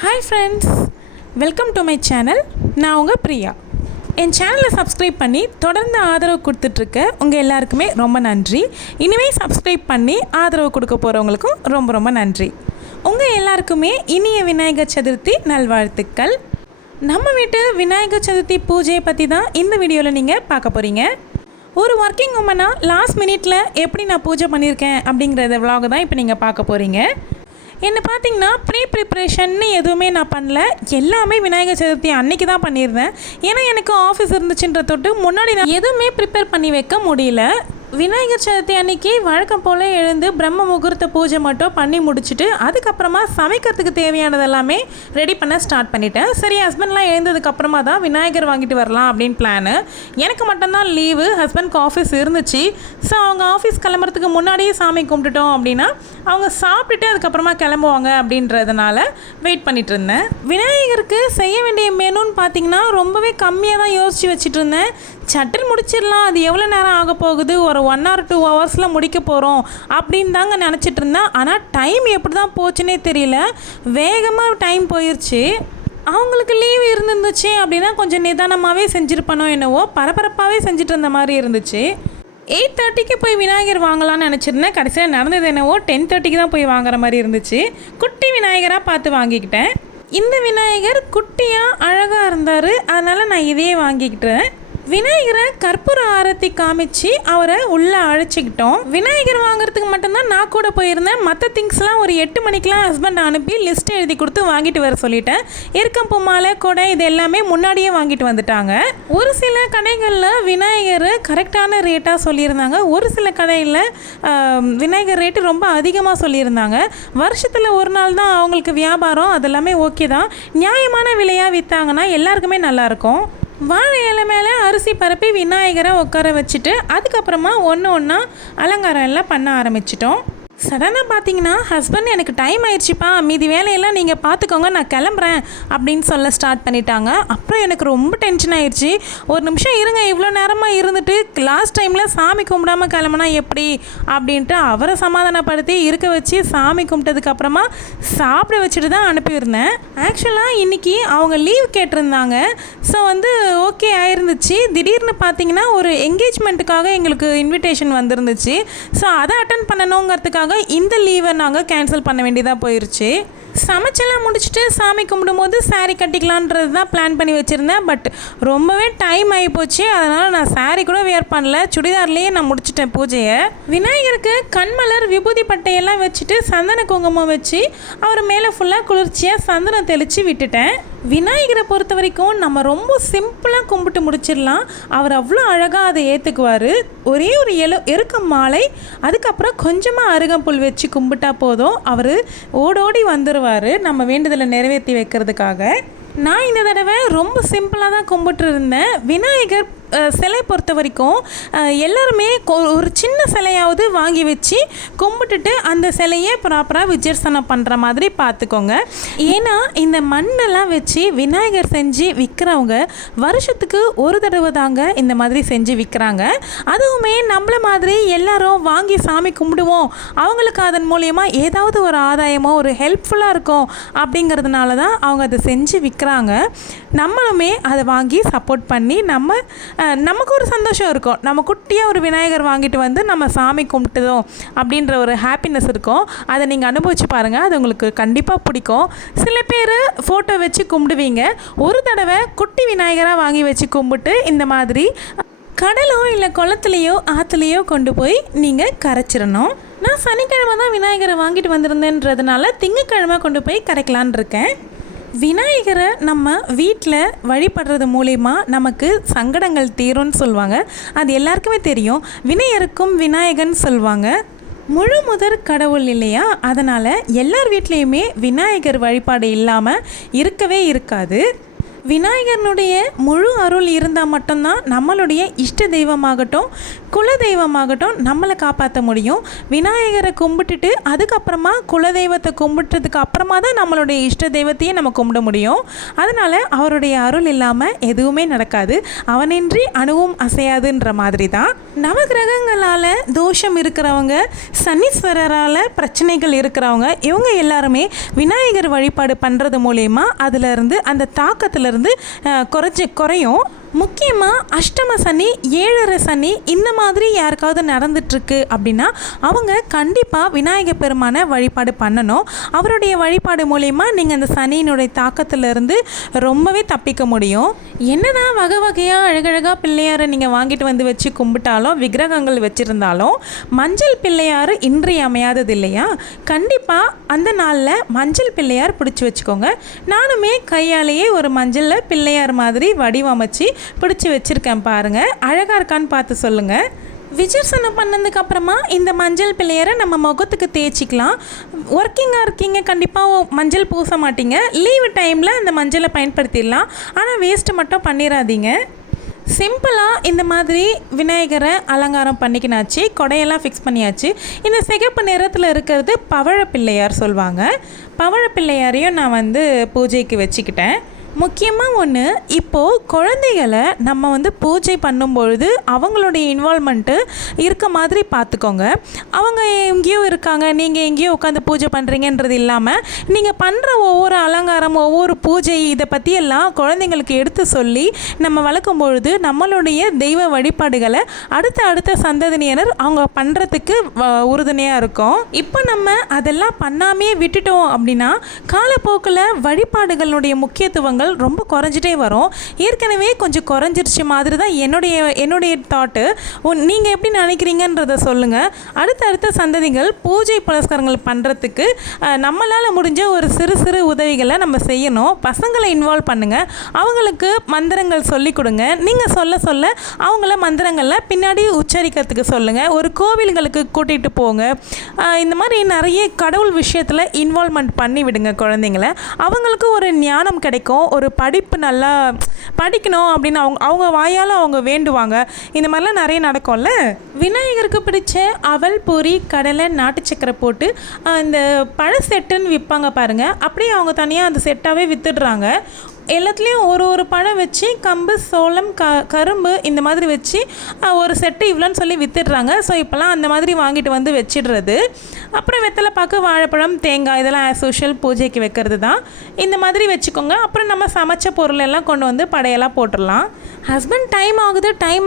Hi friends, welcome to my channel. நான் உங்கள் பிரியா. என் சேனலை சப்ஸ்கிரைப் பண்ணி தொடர்ந்து ஆதரவு கொடுத்துட்ருக்க உங்கள் எல்லாருக்குமே ரொம்ப நன்றி. இனிமேல் சப்ஸ்கிரைப் பண்ணி ஆதரவு கொடுக்க போகிறவங்களுக்கும் ரொம்ப ரொம்ப நன்றி. உங்கள் எல்லாருக்குமே இனிய விநாயகர் சதுர்த்தி நல்வாழ்த்துக்கள். நம்ம வீட்டு விநாயகர் சதுர்த்தி பூஜையை பற்றி தான் இந்த வீடியோவில் நீங்கள் பார்க்க போகிறீங்க. ஒரு ஒர்க்கிங் உமனாக லாஸ்ட் மினிட்ல எப்படி நான் பூஜை பண்ணியிருக்கேன் அப்படிங்கிறத விலாக தான் இப்போ நீங்கள் பார்க்க போகிறீங்க. என்ன பார்த்தீங்கன்னா ப்ரிப்ரேஷன்னு எதுவுமே நான் பண்ணல. எல்லாமே விநாயகர் சதுர்த்தி அன்னைக்கு தான் பண்ணியிருந்தேன். ஏன்னா எனக்கு ஆஃபீஸ் இருந்துச்சுன்ற தொட்டு முன்னாடி நான் எதுவுமே ப்ரிப்பேர் பண்ணி வைக்க முடியல. விநாயகர் சதுர்த்தி அன்னைக்கு வழக்கம் போல் எழுந்து பிரம்ம முகூர்த்த பூஜை மட்டும் பண்ணி முடிச்சுட்டு அதுக்கப்புறமா சமைக்கிறதுக்கு தேவையானது எல்லாமே ரெடி பண்ண ஸ்டார்ட் பண்ணிட்டேன். சரி, ஹஸ்பண்ட்லாம் எழுந்ததுக்கப்புறமா தான் விநாயகர் வாங்கிட்டு வரலாம் அப்படின்னு பிளானு. எனக்கு மட்டும்தான் லீவு, ஹஸ்பண்ட்க்கு ஆஃபீஸ் இருந்துச்சு. ஸோ அவங்க ஆஃபீஸ் கிளம்புறதுக்கு முன்னாடியே சாமி கும்பிட்டுட்டோம் அப்படின்னா அவங்க சாப்பிட்டுட்டு அதுக்கப்புறமா கிளம்புவாங்க அப்படின்றதுனால வெயிட் பண்ணிட்டு இருந்தேன். விநாயகருக்கு செய்ய வேண்டிய மெனுன்னு பார்த்தீங்கன்னா ரொம்பவே கம்மியாக தான் யோசித்து வச்சுட்டு இருந்தேன். சட்டுன்னு முடிச்சிடலாம், அது எவ்வளோ நேரம் ஆக போகுது, ஒரு 1 or 2 hours முடிக்க போகிறோம் அப்படின்னு தாங்க நினச்சிட்டு இருந்தேன். ஆனால் டைம் எப்படி தான் போச்சுன்னே தெரியல, வேகமாக டைம் போயிடுச்சு. அவங்களுக்கு லீவ் இருந்துச்சு அப்படின்னா கொஞ்சம் நிதானமாகவே செஞ்சுருப்பனோ என்னவோ, பரபரப்பாகவே செஞ்சுட்டு இருந்த மாதிரி இருந்துச்சு. 8:30க்கு போய் விநாயகர் வாங்கலாம்னு நினச்சிருந்தேன். கடைசியில் நடந்தது என்னவோ 10:30க்கு தான் போய் வாங்குற மாதிரி இருந்துச்சு. குட்டி விநாயகராக பார்த்து வாங்கிக்கிட்டேன். இந்த விநாயகர் குட்டியாக அழகாக இருந்தார், அதனால் நான் இதையே வாங்கிக்கிட்டேன். விநாயகரை கற்பூர ஆரத்தி காமிச்சு அவரை உள்ளே அழைச்சிக்கிட்டோம். விநாயகர் வாங்குறதுக்கு மட்டும்தான் நான் கூட போயிருந்தேன். மற்ற திங்ஸ்லாம் ஒரு 8 மணிக்கெலாம் ஹஸ்பண்ட் அனுப்பி லிஸ்ட் எழுதி கொடுத்து வாங்கிட்டு வர சொல்லிட்டேன். எருக்கம்பூ மாலை, கொடை இது எல்லாமே முன்னாடியே வாங்கிட்டு வந்துட்டாங்க. ஒரு சில கடைகளில் விநாயகர் கரெக்டான ரேட்டாக சொல்லியிருந்தாங்க, ஒரு சில கடையில் விநாயகர் ரேட்டு ரொம்ப அதிகமாக சொல்லியிருந்தாங்க. வருஷத்தில் ஒரு நாள் தான் அவங்களுக்கு வியாபாரம், அதெல்லாமே ஓகே தான். நியாயமான விலையாக விற்றாங்கன்னா எல்லாருக்குமே நல்லாயிருக்கும். வாழை இலை மேலே அரிசி பரப்பி விநாயகரை உட்கார வச்சுட்டு அதுக்கப்புறமா ஒன்று ஒன்றா அலங்காரம் எல்லாம் பண்ண ஆரம்பிச்சிட்டோம். சடனாக பார்த்தீங்கன்னா ஹஸ்பண்ட் எனக்கு டைம் ஆயிடுச்சுப்பா, மீதி வேலையெல்லாம் நீங்கள் பார்த்துக்கோங்க, நான் கிளம்புறேன் அப்படின்னு சொல்ல ஸ்டார்ட் பண்ணிட்டாங்க. அப்புறம் எனக்கு ரொம்ப டென்ஷன் ஆயிடுச்சு. ஒரு நிமிஷம் இருங்க, இவ்வளோ நேரமாக இருந்துட்டு லாஸ்ட் டைமில் சாமி கும்பிடாமல் கிளம்புனா எப்படி அப்படின்ட்டு அவரை சமாதானப்படுத்தி இருக்க வச்சு சாமி கும்பிட்டதுக்கப்புறமா சாப்பிட வச்சுட்டு தான் அனுப்பியிருந்தேன். ஆக்சுவலாக இன்றைக்கி அவங்க லீவ் கேட்டிருந்தாங்க. ஸோ ஓகே ஆயிருந்துச்சு. திடீர்னு பார்த்தீங்கன்னா ஒரு என்கேஜ்மெண்ட்டுக்காக எங்களுக்கு இன்விடேஷன் வந்திருந்துச்சு. ஸோ அதை அட்டன் பண்ணணுங்கிறதுக்காக இந்த லீவை நாங்கள் கேன்சல் பண்ண வேண்டியதாக போயிடுச்சு. சமைச்செல்லாம் முடிச்சுட்டு சாமி கும்பிடும்போது சாரீ கட்டிக்கலான்றது தான் பிளான் பண்ணி வச்சுருந்தேன். பட் ரொம்பவே டைம் ஆகி போச்சு, அதனால் நான் சாரீ கூட வியர் பண்ணல, சுடிதார்லேயே நான் முடிச்சிட்டேன் பூஜையை. விநாயகருக்கு கண்மலர் விபூதி பட்டையெல்லாம் வச்சுட்டு சந்தன குங்குமம் வச்சு அவர் மேலே ஃபுல்லாக குளிர்ச்சியாக சந்தனம் தெளித்து விட்டுட்டேன். விநாயகரை பொறுத்த வரைக்கும் நம்ம ரொம்ப சிம்பிளாக கும்பிட்டு முடிச்சிடலாம். அவர் அவ்வளோ அழகாக அதை ஏற்றுக்குவார். ஒரே ஒரு எருக்கம் மாலை, அதுக்கப்புறம் கொஞ்சமாக அருகம்புல் வச்சு கும்பிட்டா போதும், அவர் ஓடோடி வந்துடுவார் நம்ம வேண்டுதலை நிறைவேற்றி வைக்கிறதுக்காக. நான் இந்த தடவை ரொம்ப சிம்பிளாக தான் கும்பிட்டு இருந்தேன். விநாயகர் சிலை பொறுத்த வரைக்கும் எல்லாருமே ஒரு சின்ன சிலையாவது வாங்கி வச்சு கும்பிட்டுட்டு அந்த சிலையை ப்ராப்பராக விஜர்சனம் பண்ணுற மாதிரி பார்த்துக்கோங்க. ஏன்னா இந்த மண்ணெல்லாம் வச்சு விநாயகர் செஞ்சு விற்கிறவங்க வருஷத்துக்கு ஒரு தடவை தாங்க இந்த மாதிரி செஞ்சு விற்கிறாங்க. அதுவுமே நம்மள மாதிரி எல்லாரும் வாங்கி சாமி கும்பிடுவோம், அவங்களுக்கு அதன் மூலயமா ஏதாவது ஒரு ஆதாயமோ ஒரு ஹெல்ப்ஃபுல்லாக இருக்கும் அப்படிங்கிறதுனால தான் அவங்க அதை செஞ்சு விற்கிறாங்க. நம்மளுமே அதை வாங்கி சப்போர்ட் பண்ணி நமக்கு ஒரு சந்தோஷம் இருக்கும். நம்ம குட்டியாக ஒரு விநாயகர் வாங்கிட்டு வந்து நம்ம சாமி கும்பிட்டதோம் அப்படின்ற ஒரு ஹாப்பினஸ் இருக்கும். அதை நீங்கள் அனுபவிச்சு பாருங்கள், அது உங்களுக்கு கண்டிப்பாக பிடிக்கும். சில பேர் ஃபோட்டோ வச்சு கும்பிடுவீங்க. ஒரு தடவை குட்டி விநாயகராக வாங்கி வச்சு கும்பிட்டு இந்த மாதிரி கடலோ இல்லை குளத்துலையோ ஆற்றுலையோ கொண்டு போய் நீங்கள் கரைச்சிடணும். நான் சனிக்கிழமை தான் விநாயகரை வாங்கிட்டு வந்திருந்தேன்றதுனால திங்கக்கிழமை கொண்டு போய் கரைக்கலான் இருக்கேன். விநாயகரை நம்ம வீட்டில் வழிபடுறது மூலயமா நமக்கு சங்கடங்கள் தீரும்னு சொல்லுவாங்க. அது எல்லாருக்குமே தெரியும். விநாயகருக்கும் விநாயகன் சொல்லுவாங்க, முழு முதற் கடவுள் இல்லையா? அதனால் எல்லார் வீட்லேயுமே விநாயகர் வழிபாடு இல்லாமல் இருக்கவே இருக்காது. விநாயகனுடைய முழு அருள் இருந்தால் மட்டும்தான் நம்மளுடைய இஷ்ட தெய்வமாகட்டும் குல தெய்வமாகட்டும் நம்மளை காப்பாற்ற முடியும். விநாயகரை கும்பிட்டுட்டு அதுக்கப்புறமா குலதெய்வத்தை கும்பிட்டதுக்கு அப்புறமா தான் நம்மளுடைய இஷ்ட தெய்வத்தையே நம்ம கும்பிட முடியும். அதனால் அவருடைய அருள் இல்லாமல் எதுவுமே நடக்காது. அவனின்றி அணுவும் அசையாதுன்ற மாதிரி தான். நவகிரகங்களால் தோஷம் இருக்கிறவங்க, சனீஸ்வரரால் பிரச்சனைகள் இருக்கிறவங்க, இவங்க எல்லாருமே விநாயகர் வழிபாடு பண்ணுறது மூலயமா அதிலிருந்து அந்த தாக்கத்திலிருந்து குறையும். முக்கியமாக அஷ்டம சனி, 7.5 சனி இந்த மாதிரி யாருக்காவது நடந்துட்டுருக்கு அப்படின்னா அவங்க கண்டிப்பாக விநாயகர் பெருமானை வழிபாடு பண்ணணும். அவருடைய வழிபாடு மூலயமா நீங்கள் அந்த சனியினுடைய தாக்கத்திலிருந்து ரொம்பவே தப்பிக்க முடியும். என்னதான் வகை வகையாக அழகழகாக பிள்ளையாரை நீங்கள் வாங்கிட்டு வந்து வச்சு கும்பிட்டாலும், விக்கிரகங்கள் வச்சுருந்தாலும் மஞ்சள் பிள்ளையார் இன்றியமையாதது இல்லையா? கண்டிப்பாக அந்த நாளில் மஞ்சள் பிள்ளையார் பிடிச்சி வச்சுக்கோங்க. நானுமே கையாலேயே ஒரு மஞ்சளில் பிள்ளையார் மாதிரி வடிவமைச்சு பிடிச்சி வச்சுருக்கேன். பாருங்கள், அழகாக இருக்கான்னு பார்த்து சொல்லுங்கள். விஜர்சனம் பண்ணதுக்கு அப்புறமா இந்த மஞ்சள் பிள்ளையரை நம்ம முகத்துக்கு தேய்ச்சிக்கலாம். ஒர்க்கிங்காக இருக்கீங்க, கண்டிப்பாக மஞ்சள் பூச மாட்டீங்க, லீவு டைமில் அந்த மஞ்சளை பயன்படுத்திடலாம். ஆனால் வேஸ்ட்டு மட்டும் பண்ணிடாதீங்க. சிம்பிளாக இந்த மாதிரி விநாயகரை அலங்காரம் பண்ணிக்கினாச்சு, கொடையெல்லாம் ஃபிக்ஸ் பண்ணியாச்சு. இந்த சிகப்பு நிறத்தில் இருக்கிறது பவழ பிள்ளையார் சொல்லுவாங்க. பவழ பிள்ளையாரையும் நான் பூஜைக்கு வச்சுக்கிட்டேன். முக்கியமாக ஒன்று, இப்போது குழந்தைகளை நம்ம பூஜை பண்ணும்பொழுது அவங்களுடைய இன்வால்மெண்ட்டு இருக்க மாதிரி பார்த்துக்கோங்க. அவங்க எங்கேயோ இருக்காங்க, நீங்கள் எங்கேயோ உட்காந்து பூஜை பண்ணுறீங்கன்றது இல்லாமல் நீங்கள் பண்ணுற ஒவ்வொரு அலங்காரம், ஒவ்வொரு பூஜை இதை பற்றியெல்லாம் குழந்தைங்களுக்கு எடுத்து சொல்லி நம்ம வளர்க்கும் பொழுது நம்மளுடைய தெய்வ வழிபாடுகளை அடுத்த சந்ததியினர் அவங்க பண்ணுறதுக்கு உறுதுணையாக இருக்கும். இப்போ நம்ம அதெல்லாம் பண்ணாமே விட்டுட்டோம் அப்படின்னா காலப்போக்கில் வழிபாடுகளுடைய முக்கியத்துவங்கள் ரொம்ப குறைஞ்சிட்டே வரும். ஏற்கனவே கொஞ்சம் குறைஞ்சிருச்சு மாதிரி தான் என்னுடைய தாட்டு. நீங்கள் எப்படி நினைக்கிறீங்கன்றதை சொல்லுங்கள். அடுத்த சந்ததிகள் பூஜை புனஸ்காரங்கள் பண்ணுறதுக்கு நம்மளால் முடிஞ்ச ஒரு சிறு உதவிகளை நம்ம செய்யணும். பசங்களை இன்வால்வ் பண்ணுங்கள், அவங்களுக்கு மந்திரங்கள் சொல்லி கொடுங்க. நீங்கள் சொல்ல அவங்கள மந்திரங்களில் பின்னாடி உச்சரிக்கிறதுக்கு சொல்லுங்கள். ஒரு கோவில்களுக்கு கூட்டிகிட்டு போங்க. இந்த மாதிரி நிறைய கடவுள் விஷயத்தில் இன்வால்வ்மெண்ட் பண்ணி விடுங்க குழந்தைங்கள. அவங்களுக்கு ஒரு ஞானம் கிடைக்கும், ஒரு படிப்பு நல்லா படிக்கணும் அப்படின்னு அவங்க வாயால் அவங்க வேண்டுவாங்க. இந்த மாதிரிலாம் நிறைய நடக்கும்ல. விநாயகருக்கு பிடிச்ச அவல், பொரி, கடலை, நாட்டு சக்கரை போட்டு இந்த பழ செட்டுன்னு விற்பாங்க பாருங்கள். அப்படியே அவங்க தனியாக அந்த செட்டாகவே விற்றுடுறாங்க. எல்லாத்துலேயும் ஒரு பழம் வச்சு கம்பு, சோளம், கரும்பு இந்த மாதிரி வச்சு ஒரு செட்டு இவ்வளோன்னு சொல்லி விற்றுடுறாங்க. ஸோ இப்போலாம் அந்த மாதிரி வாங்கிட்டு வச்சிடுறது. அப்புறம் வெத்தலை பாக்கு, வாழைப்பழம், தேங்காய் இதெல்லாம் ஆஸ் யூஷுவல் பூஜைக்கு வைக்கிறது தான். இந்த மாதிரி வச்சுக்கோங்க. அப்புறம் நம்ம சமைச்ச பொருள் எல்லாம் கொண்டு படையெல்லாம் போட்டுடலாம். ஹஸ்பண்ட் டைம்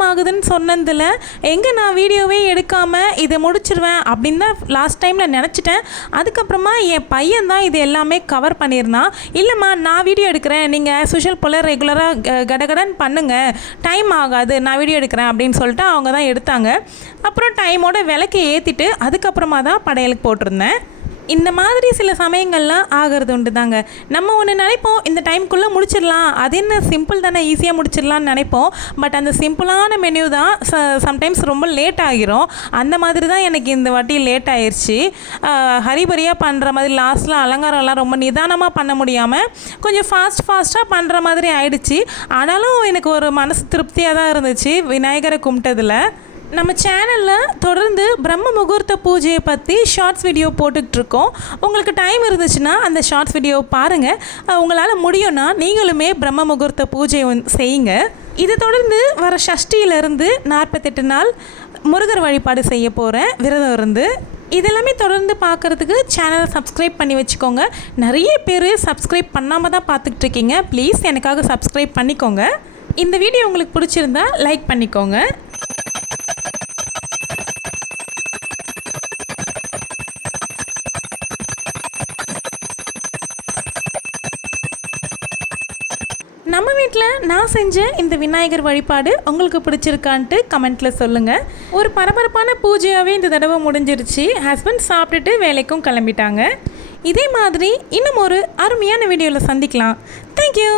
ஆகுதுன்னு சொன்னதில் எங்கே நான் வீடியோவே எடுக்காமல் இதை முடிச்சிருவேன் அப்படின்னு தான் லாஸ்ட் டைமில் நினச்சிட்டேன். அதுக்கப்புறமா என் பையன் தான் இது எல்லாமே கவர் பண்ணியிருந்தான். இல்லைம்மா நான் வீடியோ எடுக்கிறேன், நீங்கள் ஆஸ் யூஷுவல் போல் ரெகுலராக கடகடன் பண்ணுங்கள், டைம் ஆகாது, நான் வீடியோ எடுக்கிறேன் அப்படின்னு சொல்லிட்டு அவங்க தான் எடுத்தாங்க. அப்புறம் டைமோட விளக்கை ஏற்றிட்டு அதுக்கப்புறமா தான் படையலுக்கு போட்டிருந்தேன். இந்த மாதிரி சில சமயங்கள்லாம் ஆகிறது உண்டு தாங்க. நம்ம ஒன்று நினைப்போம், இந்த டைம்குள்ளே முடிச்சிடலாம், அது என்ன சிம்பிள் தானே, ஈஸியாக முடிச்சிடலான்னு நினைப்போம். பட் அந்த சிம்பிளான மெனு தான் சம்டைம்ஸ் ரொம்ப லேட் ஆகிரும். அந்த மாதிரி தான் எனக்கு இந்த வாட்டி லேட் ஆயிடுச்சு. ஹரிபரியாக பண்ணுற மாதிரி லாஸ்ட்டில் அலங்காரம்லாம் ரொம்ப நிதானமாக பண்ண முடியாமல் கொஞ்சம் ஃபாஸ்ட்டாக பண்ணுற மாதிரி ஆயிடுச்சு. ஆனாலும் எனக்கு ஒரு மனசு திருப்தியாக தான் இருந்துச்சு விநாயகரை கும்பிட்டதில். நம்ம சேனலில் தொடர்ந்து பிரம்ம முகூர்த்த பூஜையை பற்றி ஷார்ட்ஸ் வீடியோ போட்டுட்ருக்கோம். உங்களுக்கு டைம் இருந்துச்சுன்னா அந்த ஷார்ட்ஸ் வீடியோ பாருங்கள். உங்களால் முடியும்னா நீங்களுமே பிரம்ம முகூர்த்த பூஜை செய்யுங்க. இது தொடர்ந்து வர சஷ்டியிலேருந்து 48 நாள் முருகர் வழிபாடு செய்ய போகிறேன் விரதம் இருந்து. இதெல்லாமே தொடர்ந்து பார்க்குறதுக்கு சேனலை சப்ஸ்கிரைப் பண்ணி வச்சுக்கோங்க. நிறைய பேர் சப்ஸ்கிரைப் பண்ணாமல் தான் பார்த்துக்கிட்டு இருக்கீங்க. ப்ளீஸ் எனக்காக சப்ஸ்கிரைப் பண்ணிக்கோங்க. இந்த வீடியோ உங்களுக்கு பிடிச்சிருந்தா லைக் பண்ணிக்கோங்க. நம்ம வீட்டில் நான் செஞ்ச இந்த விநாயகர் வழிபாடு உங்களுக்கு பிடிச்சிருக்கான்ட்டு கமெண்ட்டில் சொல்லுங்கள். ஒரு பரபரப்பான பூஜையாகவே இந்த தடவை முடிஞ்சிருச்சு. ஹஸ்பண்ட் சாப்பிட்டுட்டு வேலைக்கும் கிளம்பிட்டாங்க. இதே மாதிரி இன்னும் ஒரு அருமையான வீடியோவில் சந்திக்கலாம். தேங்க்யூ.